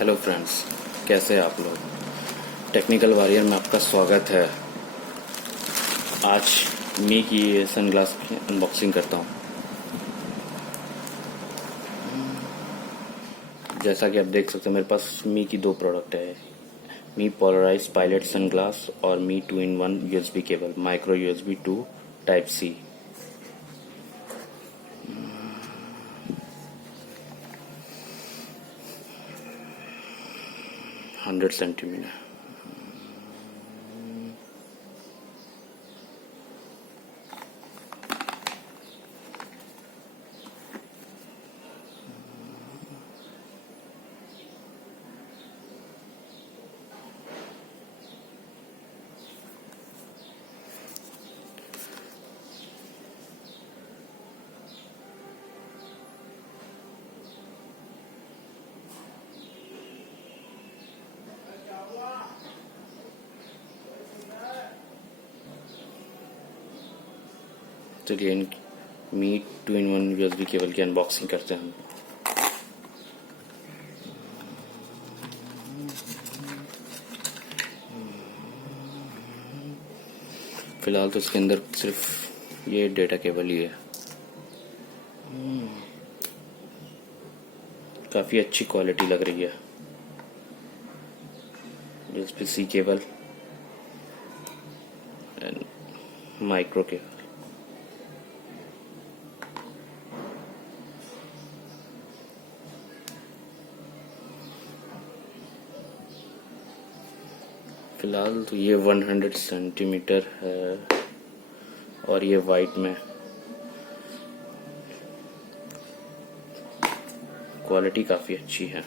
Hello friends, कैसे हैं आप लोग। टेक्निकल वॉरियर में आपका स्वागत है। आज मी की ये सनग्लास की अनबॉक्सिंग करता हूँ। जैसा कि आप देख सकते हैं मेरे पास मी की दो प्रोडक्ट है, मी पोलराइज्ड पायलट सनग्लास और Mi 2-in-1 USB cable, micro USB 2 type C. Hundred centimetre. चलिए मी 2-in-1 यूएसबी केबल की अनबॉक्सिंग करते हैं हम। फिलहाल तो इसके अंदर सिर्फ ये डेटा केबल ही है। काफ़ी अच्छी क्वालिटी लग रही है। USB C cable and micro cable. फिलहाल तो ये 100 सेंटीमीटर है और ये वाइट में। क्वालिटी काफ़ी अच्छी है।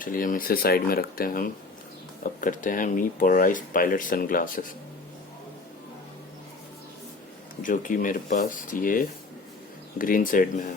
चलिए हम इसे साइड में रखते हैं। हम अब करते हैं मी पोलराइज्ड पायलट सनग्लासेस, जो कि मेरे पास ये ग्रीन शेड में है।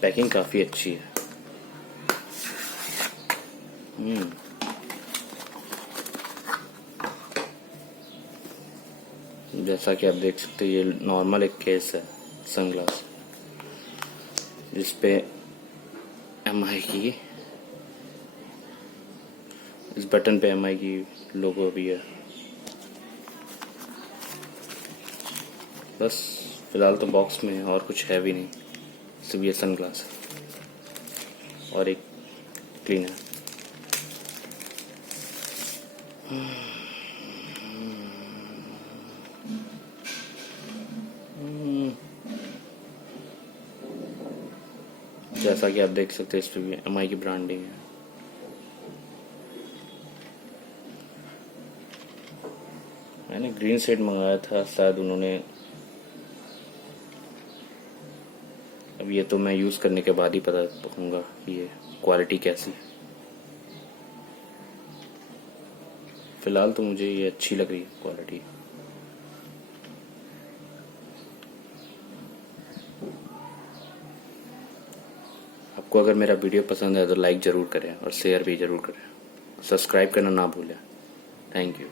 पैकिंग काफ़ी अच्छी है। जैसा कि आप देख सकते हैं ये नॉर्मल एक केस है सनग्लास, जिसपे एमआई की, इस बटन पे एमआई की लोगो भी है। बस फिलहाल तो बॉक्स में और कुछ है भी नहीं, सिर्फ ये सनग्लास है और एक क्लीनर। जैसा कि आप देख सकते हैं इस पे भी एमआई की ब्रांडिंग है। मैंने ग्रीन शेड मंगाया था, शायद उन्होंने, अब ये तो मैं यूज़ करने के बाद ही पता होगा कि ये क्वालिटी कैसी है। फिलहाल तो मुझे ये अच्छी लग रही है क्वालिटी। आपको अगर मेरा वीडियो पसंद है तो लाइक ज़रूर करें और शेयर भी ज़रूर करें। सब्सक्राइब करना ना भूलें। Thank you.